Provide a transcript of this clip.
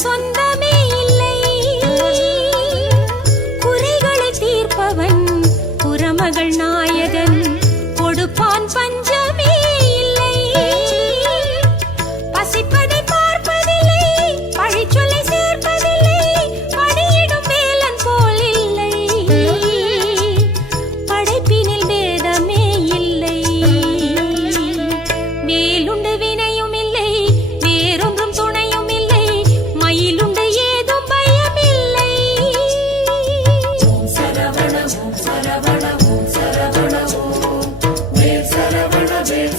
சொந்தமே இல்லை குறைகளை தீர்ப்பவன் புறமகள் நாயகன் கொடுப்பான் பஞ்சமே இல்லை பசிப்பதை பார்ப்பதில்லை பழிச்சொல்லை சேர்ப்பதில்லை பணியிடும் வேலன் போல் இல்லை படைப்பினில் வேதமே இல்லை வேலுண்டு வினையும் இல்லை வேறொன்றும் துணையும் இல்லை மயிலுண்டு ஏதும் பயமில்லை ஓம் சரவண ஓம் சரவண ஓம் சரவண ஓம் வேல் சரவண வேல்